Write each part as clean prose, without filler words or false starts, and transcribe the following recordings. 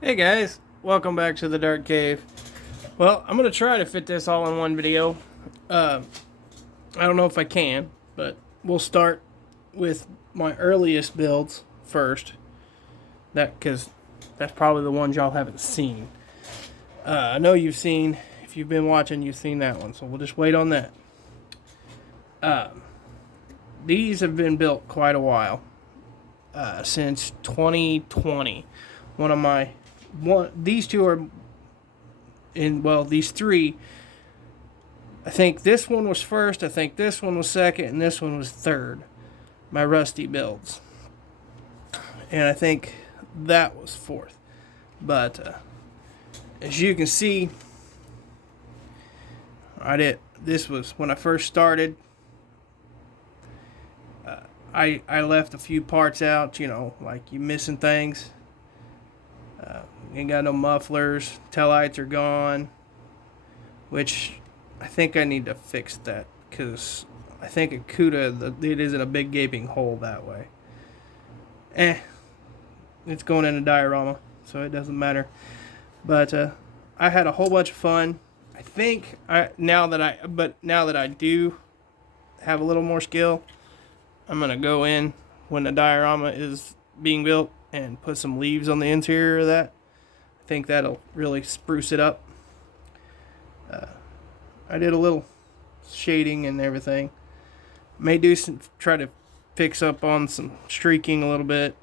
Hey guys, welcome back to the Dark Cave. Well, I'm gonna try to fit this all in one video. Uh, I don't know if I can, but we'll start with my earliest builds first. Because that's probably the ones y'all haven't seen. I know you've seen. If you've been watching, you've seen that one. So we'll just wait on that. These have been built quite a while, since 2020. One of my one. These two are in. Well, these three. I think this one was first, I think this one was second, and this one was third. My Rusty builds. And I think that was fourth. But as you can see, this was when I first started. I left a few parts out, like you missing things. Ain't got no mufflers. Tail lights are gone. Which I think I need to fix that because I think a CUDA, it isn't a big gaping hole that way. It's going in a diorama, so it doesn't matter. But I had a whole bunch of fun. I think now that I do have a little more skill, I'm gonna go in when the diorama is being built and put some leaves on the interior of that. I think that'll really spruce it up. I did a little shading and everything. May do some try to fix up on some streaking a little bit,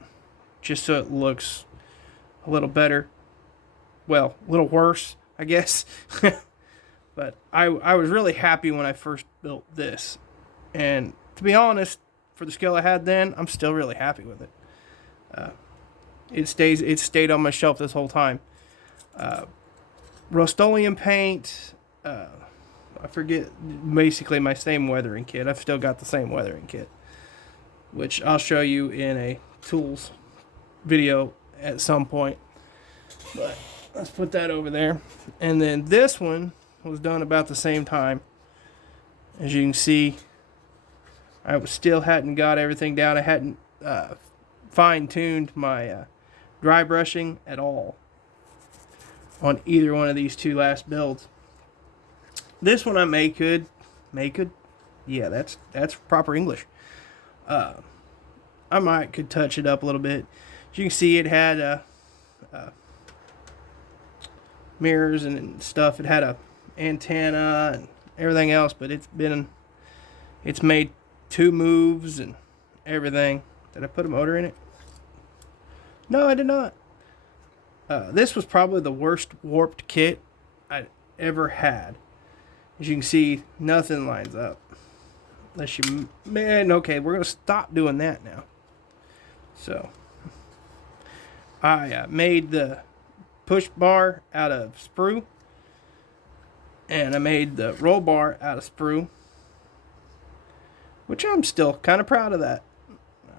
just so it looks a little better. Well, a little worse, I guess. But I was really happy when I first built this, and to be honest, for the skill I had then, I'm still really happy with it. It stayed on my shelf this whole time. Rust-Oleum paint. I forget, basically my same weathering kit. I've still got the same weathering kit, which I'll show you in a tools video at some point. But let's put that over there. And then this one was done about the same time. As you can see, I still hadn't got everything down. I hadn't fine-tuned my dry brushing at all on either one of these two last builds. This one I made good. Yeah, that's proper English. I could touch it up a little bit. As you can see, it had mirrors and stuff. It had a antenna and everything else, but it's made two moves and everything. Did I put a motor in it? No, I did not. This was probably the worst warped kit I ever had. As you can see, nothing lines up. Unless you... Man, okay, we're going to stop doing that now. So, I made the push bar out of sprue. And I made the roll bar out of sprue. Which I'm still kind of proud of that.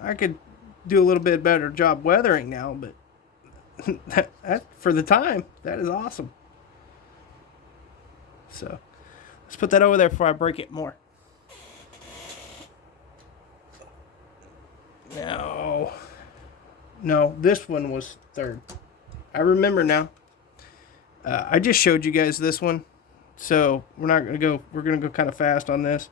I could do a little bit better job weathering now, but for the time, that is awesome. So... let's put that over there before I break it more. No, this one was third. I remember now. I just showed you guys this one, so we're gonna go kind of fast on this.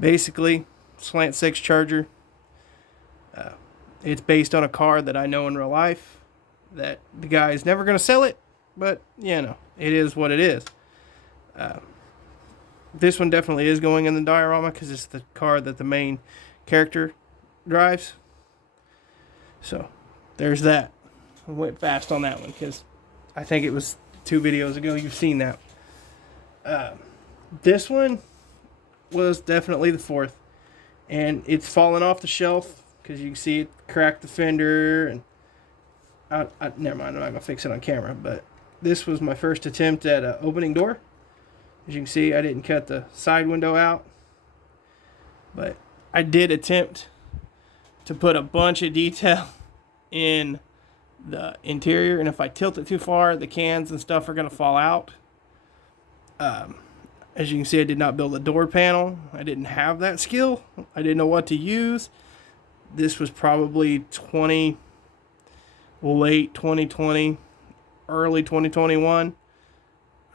Basically, slant 6 charger. It's based on a car that I know in real life. That the guy is never gonna sell it, but it is what it is. This one definitely is going in the diorama because it's the car that the main character drives. So, there's that. I went fast on that one because I think it was 2 videos ago you've seen that. This one was definitely the fourth. And it's fallen off the shelf because you can see it cracked the fender. And never mind, I'm not going to fix it on camera. But this was my first attempt at an opening door. As you can see, I didn't cut the side window out, but I did attempt to put a bunch of detail in the interior, and if I tilt it too far, the cans and stuff are going to fall out. As you can see, I did not build a door panel. I didn't have that skill. I didn't know what to use. This was probably late 2020, early 2021.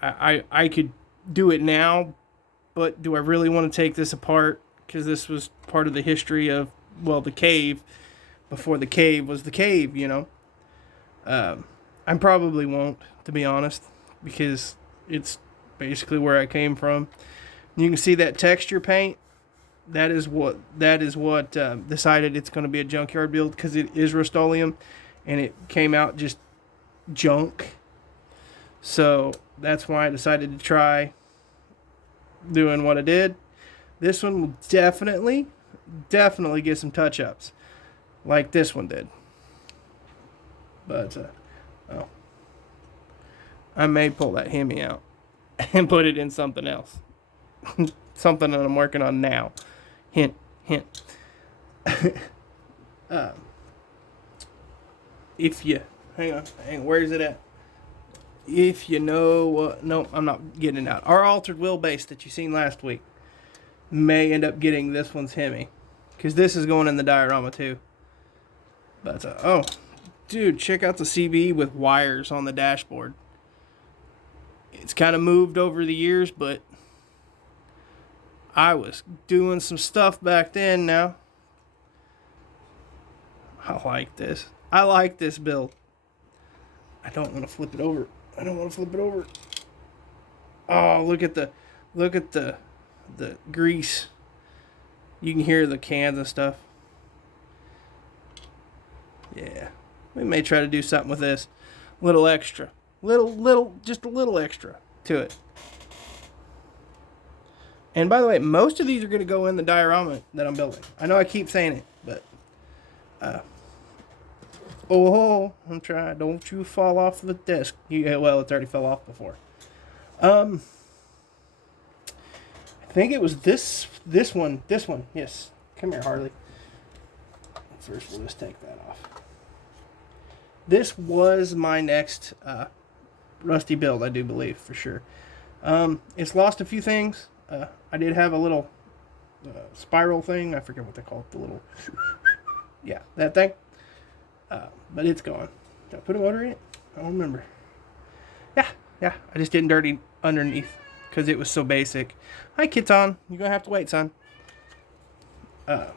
I could do it now, but do I really want to take this apart? Because this was part of the history of, well, the cave, before the cave was the cave, you know? I probably won't, to be honest, because it's basically where I came from. You can see that texture paint. That is what decided it's going to be a junkyard build, because it is Rust-Oleum, and it came out just junk. So that's why I decided to try doing what I did. This one will definitely get some touch-ups, like this one did. But I may pull that Hemi out and put it in something else. Something that I'm working on now. Hint, hint. If you hang on, where's it at? If you know, no, I'm not getting it out. Our altered wheelbase that you seen last week may end up getting this one's Hemi, because this is going in the diorama too. But oh, dude, check out the CB with wires on the dashboard. It's kind of moved over the years, but I was doing some stuff back then. Now I like this. I like this build. I don't want to flip it over. Oh, look at the grease. You can hear the cans and stuff. Yeah, we may try to do something with this. Little extra, just a little extra to it. And by the way, most of these are going to go in the diorama that I'm building. I know I keep saying it, but I'm trying. Don't you fall off the desk. Well, it's already fell off before. I think it was this one. Yes. Come here, Harley. First, we'll just take that off. This was my next Rusty build, I do believe, for sure. It's lost a few things. I did have a little spiral thing. I forget what they call it. The little... Yeah, that thing. But it's gone. Did I put a motor in it? I don't remember. Yeah. I just didn't dirty underneath because it was so basic. Hi, Kiton. You're going to have to wait, son. And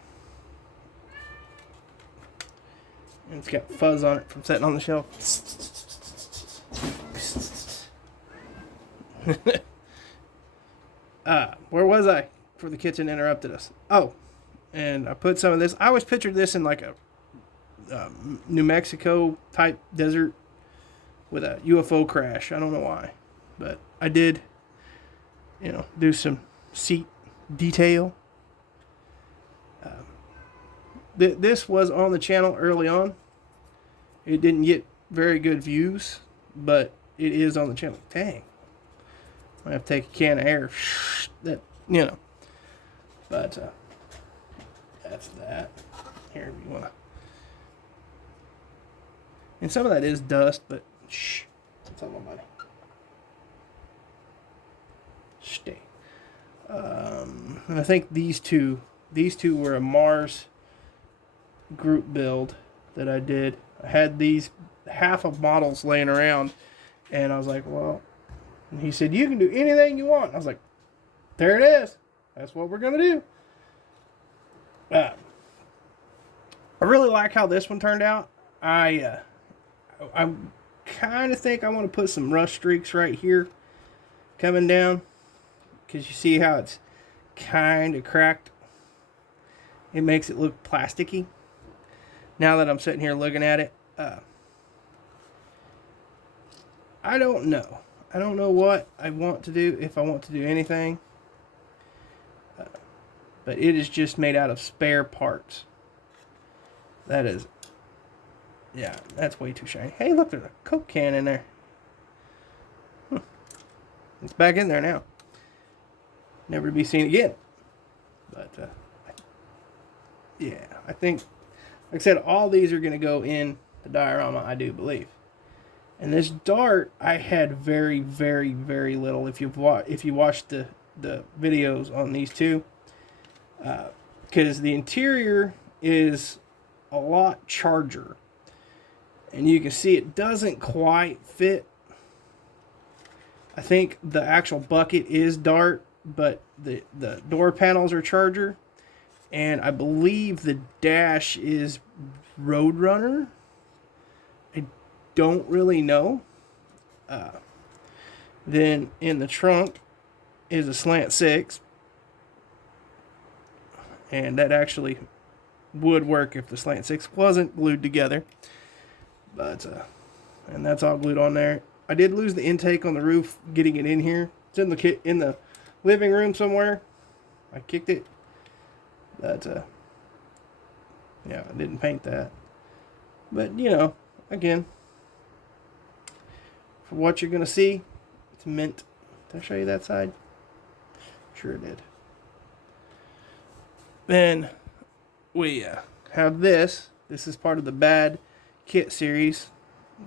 it's got fuzz on it from sitting on the shelf. Where was I before the kitchen interrupted us? Oh, and I put some of this. I always pictured this in like a New Mexico type desert with a UFO crash. I don't know why, but I did, do some seat detail. This was on the channel early on. It didn't get very good views, but it is on the channel. Dang. I have to take a can of air. But that's that. Here, if you want to. And some of that is dust, but shh. Don't tell nobody. Stay. And I think these two were a Mars group build that I did. I had these half of models laying around, and I was like, well, and he said, you can do anything you want. I was like, there it is. That's what we're going to do. I really like how this one turned out. I kind of think I want to put some rust streaks right here coming down, because you see how it's kind of cracked. It makes it look plasticky. Now that I'm sitting here looking at it, I don't know. I don't know what I want to do, if I want to do anything. But it is just made out of spare parts. That is... Yeah, that's way too shiny. Hey, look, there's a Coke can in there. It's back in there now. Never to be seen again. But, yeah, I think... Like I said, all these are going to go in the diorama, I do believe. And this dart, I had very, very, very little. If you watched the videos on these two, because the interior is a lot charger, And you can see it doesn't quite fit. I think the actual bucket is Dart, but the door panels are Charger. And I believe the dash is Roadrunner. I don't really know. Then in the trunk is a Slant 6. And that actually would work if the Slant 6 wasn't glued together. But, and that's all glued on there. I did lose the intake on the roof getting it in here. It's in the living room somewhere. I kicked it. But, yeah, I didn't paint that. But, you know, again, for what you're going to see, it's mint. Did I show you that side? Sure did. Then we have this. This is part of the Bad Kit series.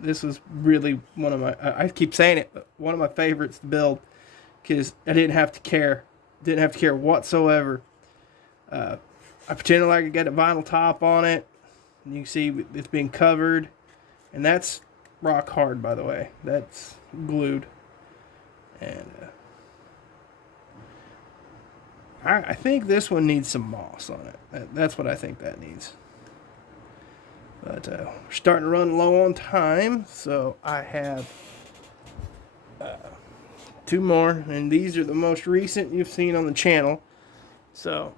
This was really one of my, I keep saying it, but one of my favorites to build because I didn't have to care. Didn't have to care whatsoever. I pretended like I got a vinyl top on it. You can see it's being covered. And that's rock hard, by the way. That's glued. And I think this one needs some moss on it. That's what I think that needs. But we're starting to run low on time, so I have 2 more, and these are the most recent you've seen on the channel. So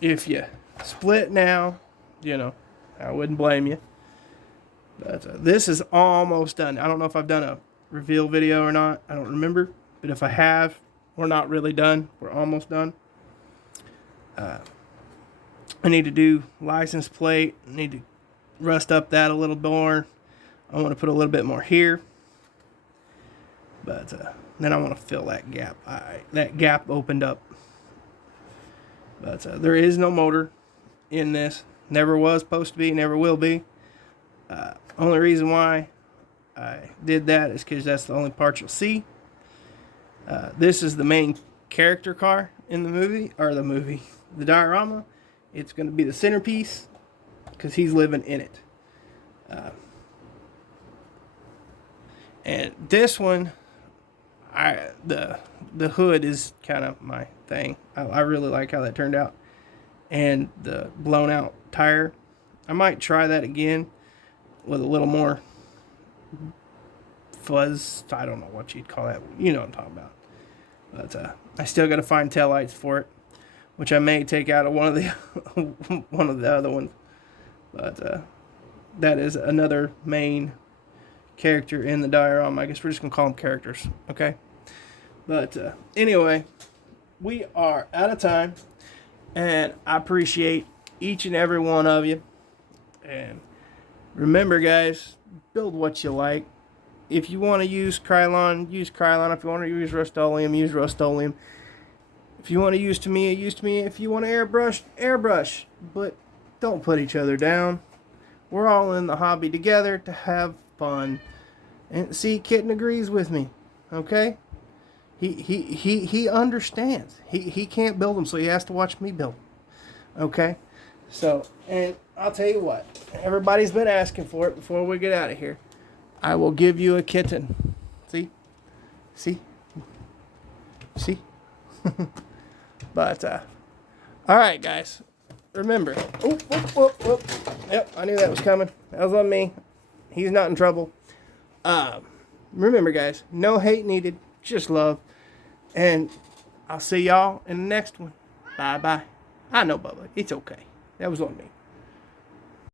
if you split now, you know, I wouldn't blame you. But this is almost done. I don't know if I've done a reveal video or not. I don't remember. But if I have, we're not really done. We're almost done. I need to do license plate. I need to rust up that a little more. I want to put a little bit more here. But then I want to fill that gap. That gap opened up. But there is no motor in this. Never was supposed to be. Never will be. Only reason why I did that is because that's the only part you'll see. This is the main character car in the movie. The diorama. It's going to be the centerpiece because he's living in it. And this one, the hood is kind of my thing. I really like how that turned out. And the blown out tire, I might try that again with a little more fuzz. I don't know what you'd call that. You know what I'm talking about. But I still got to find taillights for it, which I may take out of one of the other ones. But that is another main character in the diorama. I guess we're just gonna call them characters, okay? But anyway, we are out of time, and I appreciate each and every one of you. And remember, guys, build what you like. If you want to use Krylon, use Krylon. If you want to use Rust-Oleum, use Rust-Oleum. If you want to use Tamiya, use Tamiya. If you want to airbrush, airbrush. But don't put each other down. We're all in the hobby together to have fun. And see, Kitten agrees with me. Okay? He understands. He can't build them, so he has to watch me build them. Okay? So, and I'll tell you what. Everybody's been asking for it before we get out of here. I will give you a kitten. See? See? See? But, alright, guys. Remember. Oh, whoop, whoop, whoop. Yep, I knew that was coming. That was on me. He's not in trouble. Remember, guys, no hate needed, just love. And I'll see y'all in the next one. Bye-bye. I know, Bubba. It's okay. That was on me.